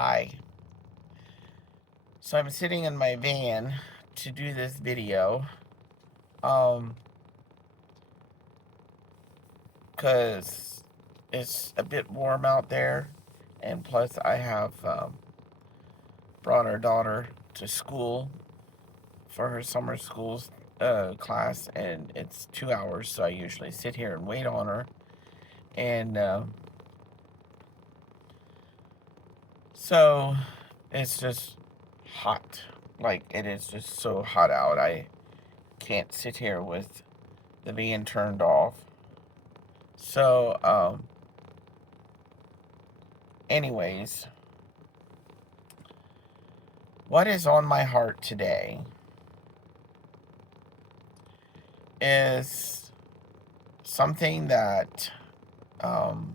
Hi. So I'm sitting in my van to do this video. Um, cause it's a bit warm out there, and plus I have brought our daughter to school for her summer school's class, and it's 2 hours, so I usually sit here and wait on her. And so it's just hot. Like, it is just so hot out. I can't sit here with the van turned off. So, anyways, what is on my heart today is something that um,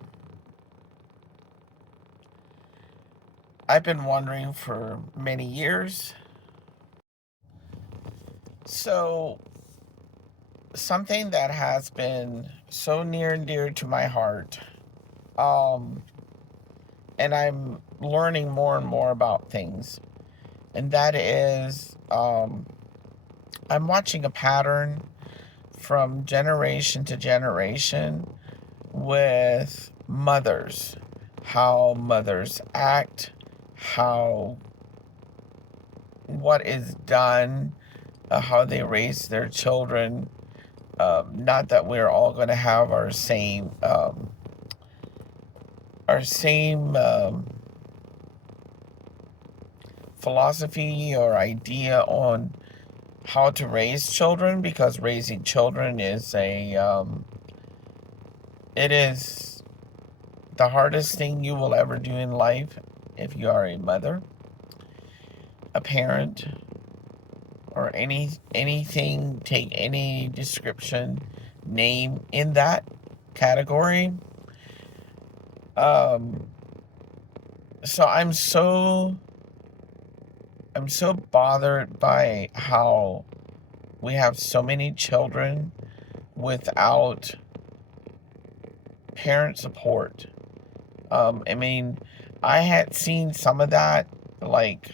I've been wondering for many years. So, something that has been so near and dear to my heart, um, and I'm learning more and more about things, and that is I'm watching a pattern from generation to generation with mothers, how mothers act, how what is done, how they raise their children. Not that we're all going to have our same philosophy or idea on how to raise children, because raising children is it is the hardest thing you will ever do in life if you are a mother, a parent, or anything, take any description, name in that category. Um, so I'm so bothered by how we have so many children without parent support. I mean, I had seen some of that, like,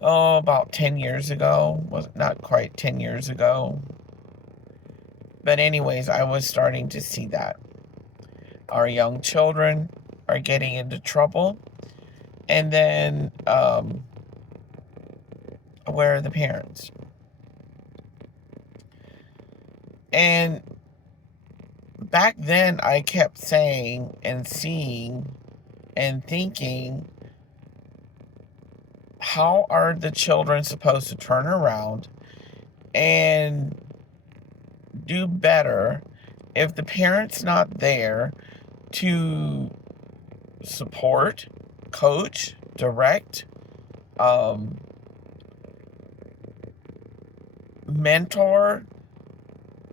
about 10 years ago. Was not quite 10 years ago. But anyways, I was starting to see that. Our young children are getting into trouble. And then, where are the parents? And back then, I kept saying and seeing and thinking, how are the children supposed to turn around and do better if the parent's not there to support, coach, direct, um, mentor,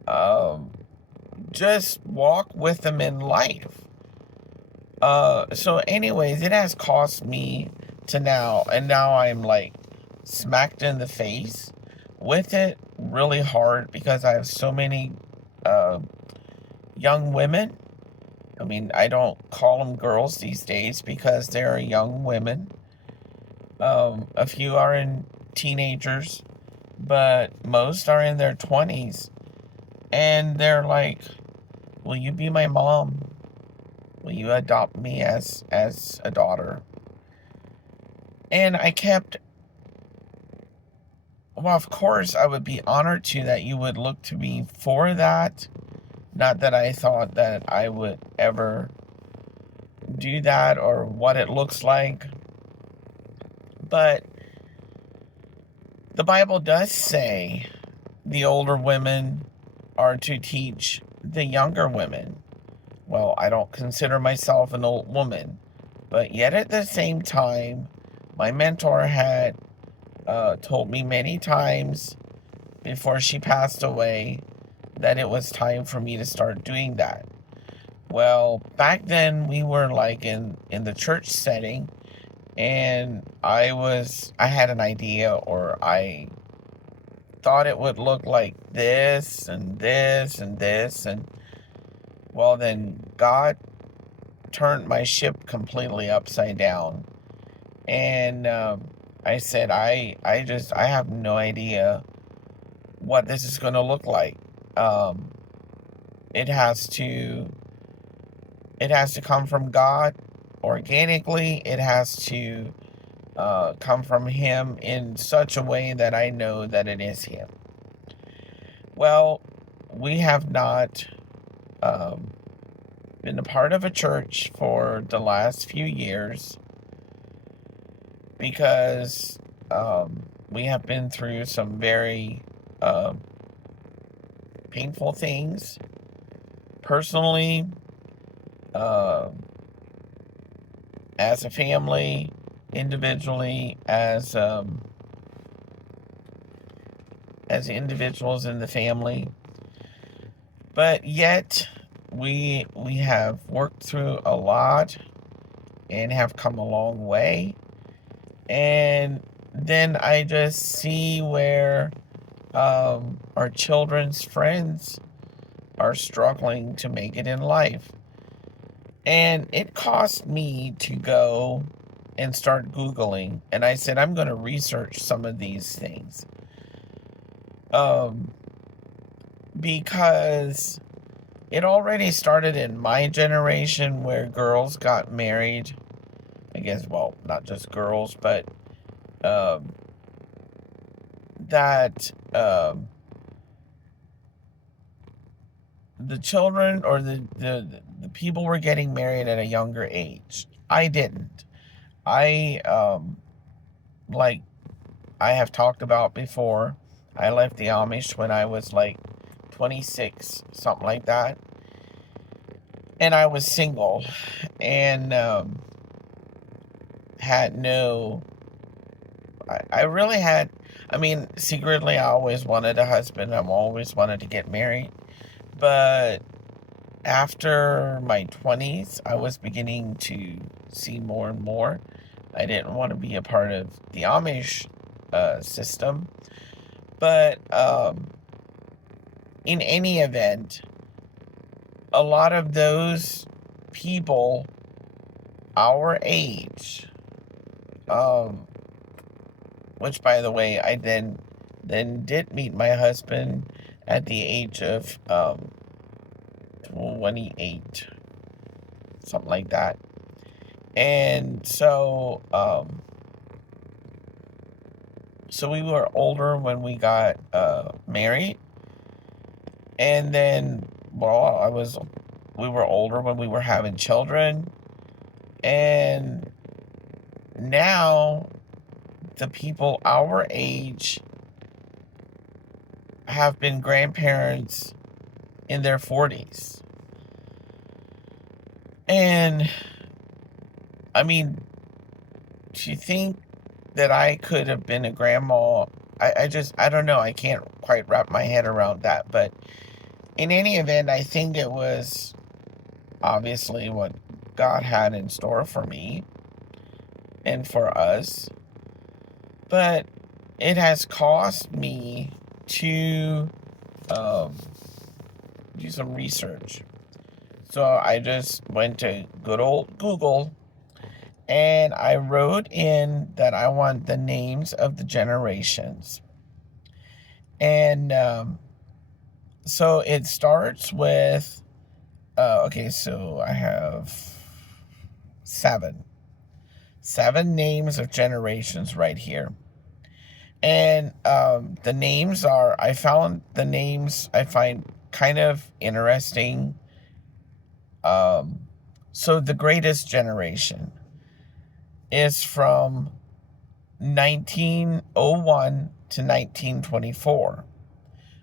um, just walk with them in life. So anyways, it has cost me to now, and now I'm like smacked in the face with it really hard, because I have so many uh, young women. I mean, I don't call them girls these days because they're young women. A few are in teenagers, but most are in their 20s. And they're like, will you be my mom? Will you adopt me as a daughter? And I kept, well, of course, I would be honored to that you would look to me for that. Not that I thought that I would ever do that or what it looks like. But the Bible does say the older women are to teach the younger women. Well, I don't consider myself an old woman, but yet at the same time, my mentor had told me many times before she passed away that it was time for me to start doing that. Well, back then we were like in the church setting, and I had an idea, or I thought it would look like this and this and this, and well, then God turned my ship completely upside down. And I said, I have no idea what this is going to look like. Um, it has to, it has to come from God organically. It has to come from Him in such a way that I know that it is Him. Well, we have not um, been a part of a church for the last few years because we have been through some very painful things personally, uh, as a family, individually, as individuals in the family. But yet, we have worked through a lot and have come a long way. And then I just see where our children's friends are struggling to make it in life. And it cost me to go and start Googling. And I said, I'm going to research some of these things. Because it already started in my generation where girls got married. I guess, well, not just girls, but that the children or the people were getting married at a younger age. I didn't. I, like I have talked about before, I left the Amish when I was like 26, something like that. And I was single and had no, I really had, I mean, secretly I always wanted a husband. I've always wanted to get married. But after my 20s, I was beginning to see more and more. I didn't want to be a part of the Amish system. But in any event, a lot of those people our age, which by the way, I then did meet my husband at the age of 28, something like that. And so we were older when we got married, and then we were older when we were having children, and now the people our age have been grandparents in their 40s. And I mean, do you think that I could have been a grandma? I don't know. I can't quite wrap my head around that. But in any event, I think it was obviously what God had in store for me and for us. But it has cost me to do some research. So I just went to good old Google and I wrote in that I want the names of the generations. And so it starts with, okay, so I have seven names of generations right here. And the names are, I found the names I find kind of interesting. So the greatest generation is from 1901 to 1924,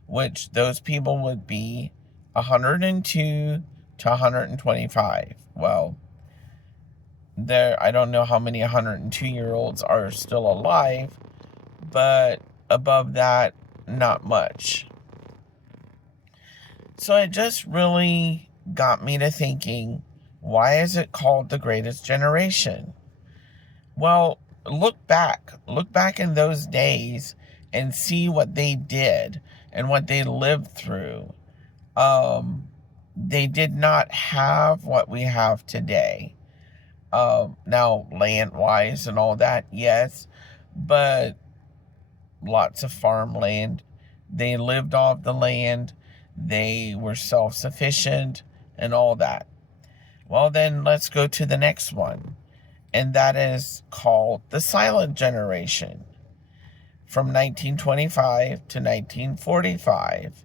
which those people would be 102 to 125. Well, I don't know how many 102-year-olds are still alive, but above that, not much. So it just really got me to thinking, why is it called the greatest generation? Well, look back in those days and see what they did and what they lived through. they did not have what we have today. Now, land-wise and all that, yes, but lots of farmland. They lived off the land. They were self-sufficient and all that. Well, then let's go to the next one, and that is called the silent generation from 1925 to 1945,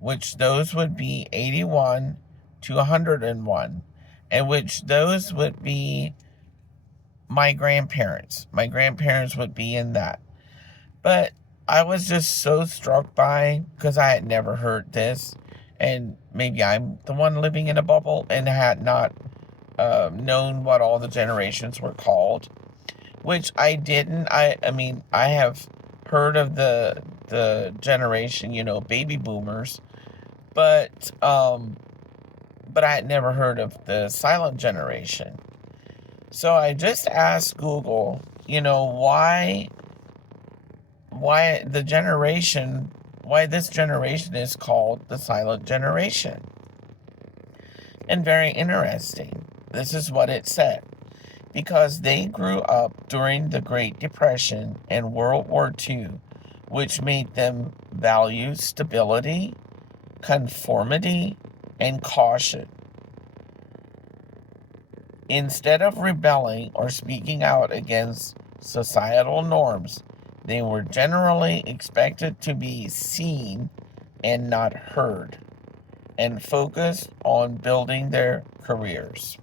which those would be 81 to 101, and which those would be my grandparents. My grandparents would be in that. But I was just so struck by, because I had never heard this, and maybe I'm the one living in a bubble and had not known what all the generations were called, which I didn't. I mean, I have heard of the generation, baby boomers, but I had never heard of the silent generation. So I just asked Google, why this generation is called the silent generation. And very interesting. This is what it said. Because they grew up during the Great Depression and World War II, which made them value stability, conformity, and caution. Instead of rebelling or speaking out against societal norms, they were generally expected to be seen and not heard, and focused on building their careers.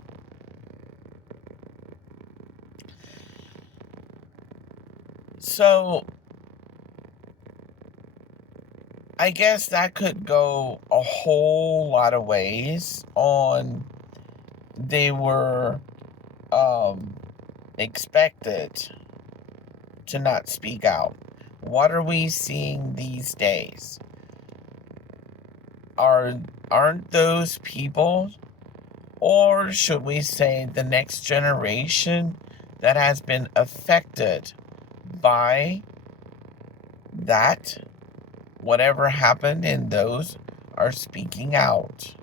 So, I guess that could go a whole lot of ways on they were expected to not speak out. What are we seeing these days? Aren't those people, or should we say the next generation that has been affected by that, whatever happened in those, are speaking out?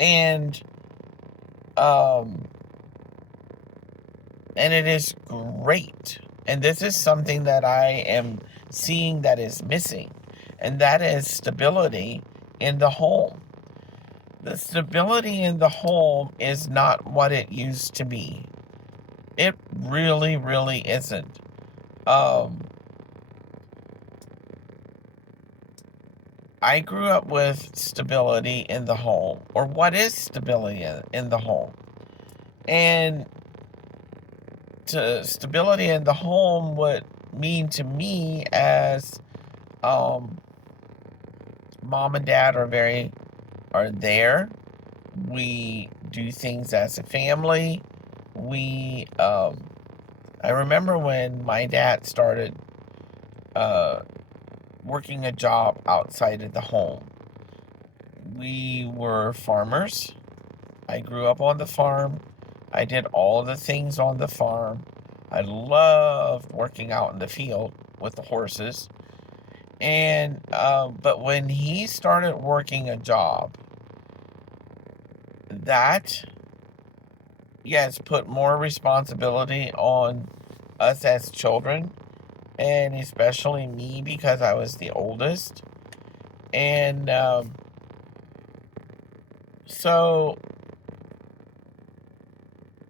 And it is great. And this is something that I am seeing that is missing, and that is stability in the home. The stability in the home is not what it used to be. It really, really isn't. I grew up with stability in the home, or what is stability in the home? And stability in the home would mean to me as mom and dad are there. We do things as a family. I remember when my dad started working a job outside of the home. We were farmers. I grew up on the farm. I did all the things on the farm. I loved working out in the field with the horses. And but when he started working a job, that, yes, put more responsibility on us as children, and especially me because I was the oldest. And so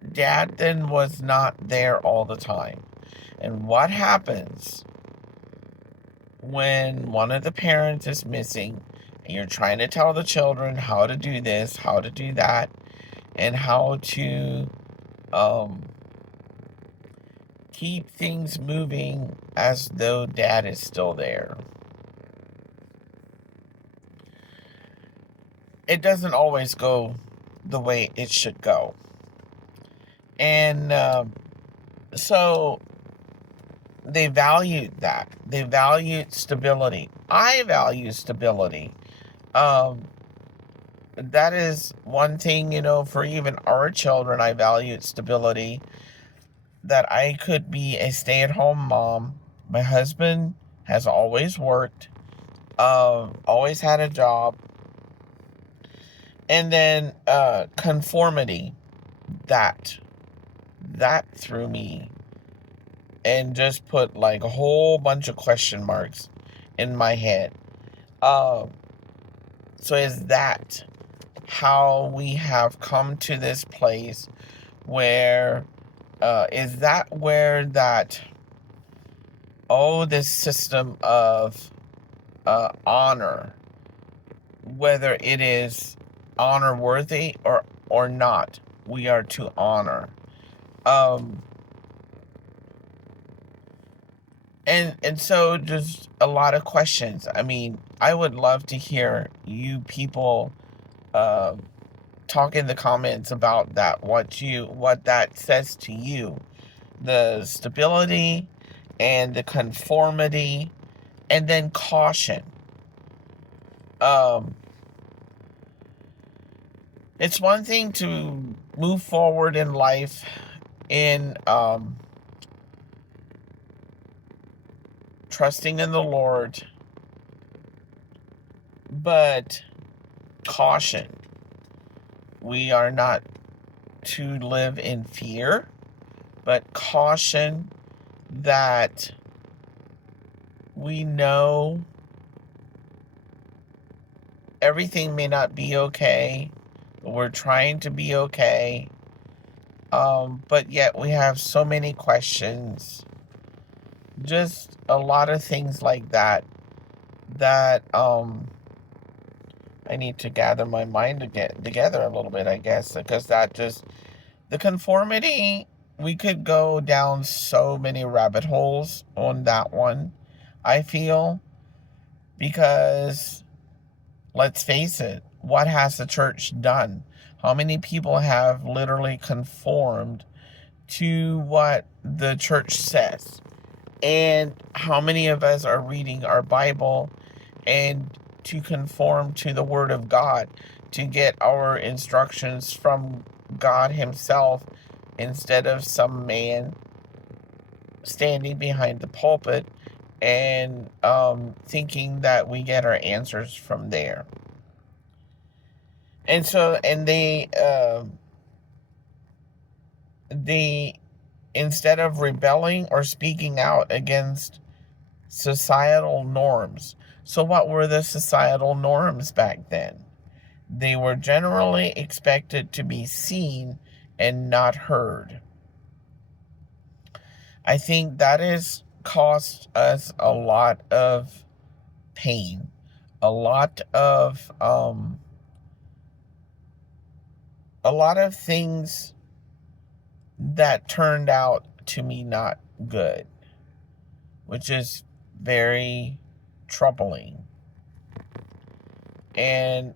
Dad then was not there all the time. And what happens when one of the parents is missing and you're trying to tell the children how to do this, how to do that, and how to keep things moving as though Dad is still there? It doesn't always go the way it should go. And so they valued that. They valued stability. I value stability. That is one thing, for even our children, I valued stability. That I could be a stay-at-home mom. My husband has always worked, always had a job. And then conformity, that threw me and just put like a whole bunch of question marks in my head. So is that how we have come to this place where is that where that this system of honor, whether it is honor worthy or not, we are to honor. And so just a lot of questions. I mean, I would love to hear you people uh, talk in the comments about that, what that says to you. The stability and the conformity, and then caution. It's one thing to move forward in life in trusting in the Lord, but caution. We are not to live in fear, but caution that we know everything may not be okay. We're trying to be okay. But yet we have so many questions. Just a lot of things like that I need to gather my mind to get together a little bit, I guess, because the conformity, we could go down so many rabbit holes on that one, I feel, because let's face it, what has the church done? How many people have literally conformed to what the church says? And how many of us are reading our Bible and to conform to the Word of God, to get our instructions from God Himself instead of some man standing behind the pulpit and thinking that we get our answers from there? And so, and they instead of rebelling or speaking out against societal norms. So what were the societal norms back then? They were generally expected to be seen and not heard. I think that has cost us a lot of pain, a lot of things that turned out to me not good, which is very troubling. And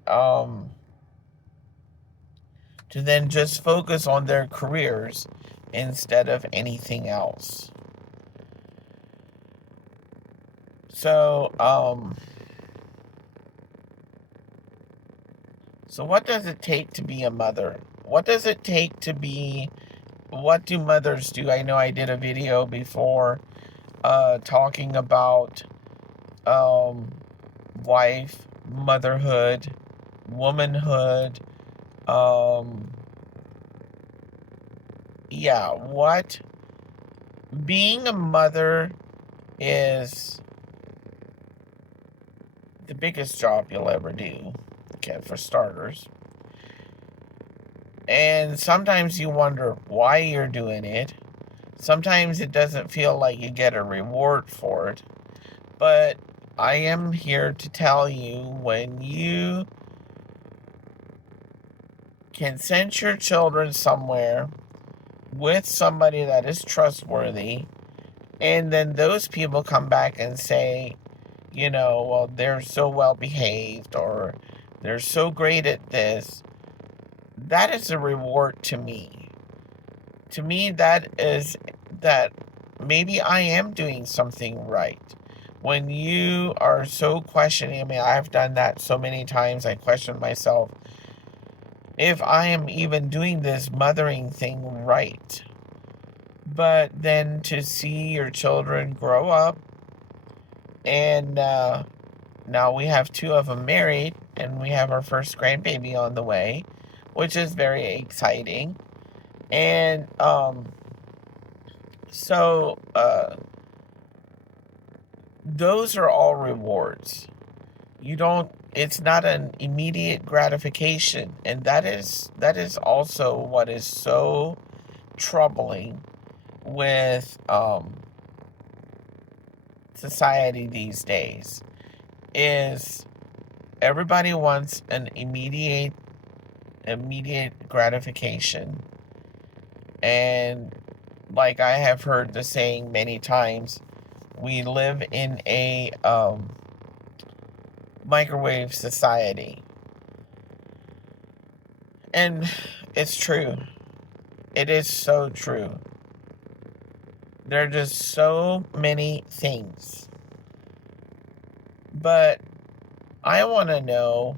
to then just focus on their careers instead of anything else. So what does it take to be a mother? What do mothers do? I know I did a video before talking about wife, motherhood, womanhood, what being a mother is the biggest job you'll ever do, okay, for starters. And sometimes you wonder why you're doing it. Sometimes it doesn't feel like you get a reward for it. But I am here to tell you, when you can send your children somewhere with somebody that is trustworthy, and then those people come back and say, well, they're so well behaved, or they're so great at this, that is a reward to me. To me, that is that maybe I am doing something right. When you are so questioning, I mean, I've done that so many times. I question myself if I am even doing this mothering thing right. But then to see your children grow up, and now we have 2 of them married, and we have our first grandbaby on the way, which is very exciting. And so those are all rewards. You don't, it's not an immediate gratification, and that is also what is so troubling with society these days, is everybody wants an immediate gratification. And like I have heard the saying many times, we live in a microwave society. And it's true. It is so true. There are just so many things. But I want to know,